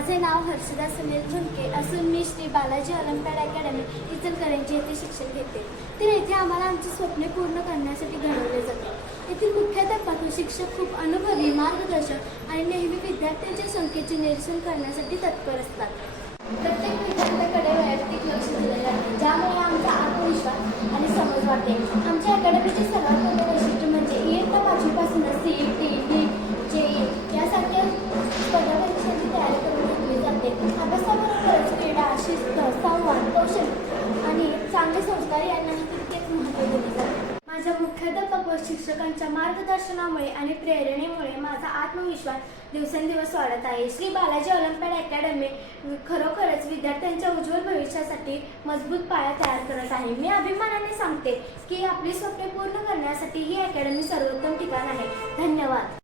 माझे नाव हर्षदा सुनील झुणके असून मी Shri Balaji Olympiad academy Ichalkaranji येथे शिक्षण घेते. तर येथे आम्हाला आमची स्वप्ने पूर्ण करण्यासाठी घडवले जाते. येथील मुख्याध्यापक व शिक्षक खूप अनुभवी, मार्गदर्शक आणि नेहमी विद्यार्थ्यांच्या संख्येचे निरसन करण्यासाठी तत्पर असतात. प्रत्येक विद्यार्थ्याकडे वैयक्तिक लक्ष दिले जाते, ज्यामुळे आमचा आत्मविश्वास आणि समज वाढते. आमच्या अकॅडमीचे सर्वात मोठे वैशिष्ट्य म्हणजे इयत्ता 5वी पासूनच CET, NEET, JEE यासारख्या स्पर्धा परीक्षांची तयारी करून घेतली जाते. अभ्यासाबरोबरच क्रीडा, शिस्त, संवाद, कौशल्य आणि चांगले संस्कार यांनाही तितकेच महत्त्व दिले जाते. माझ्या मुख्याध्यापक व शिक्षकांच्या मार्गदर्शनामुळे आणि प्रेरणेमुळे माझा आत्मविश्वास दिवसेंदिवस वाढत आहे. श्री बालाजी ऑलिम्पियाड अकॅडमी खरोखरच विद्यार्थ्यांच्या उज्ज्वल भविष्यासाठी मजबूत पाया तयार करत आहे. मी अभिमानाने सांगते की आपली स्वप्ने पूर्ण करण्यासाठी ही अकॅडमी सर्वोत्तम ठिकाण आहे. धन्यवाद.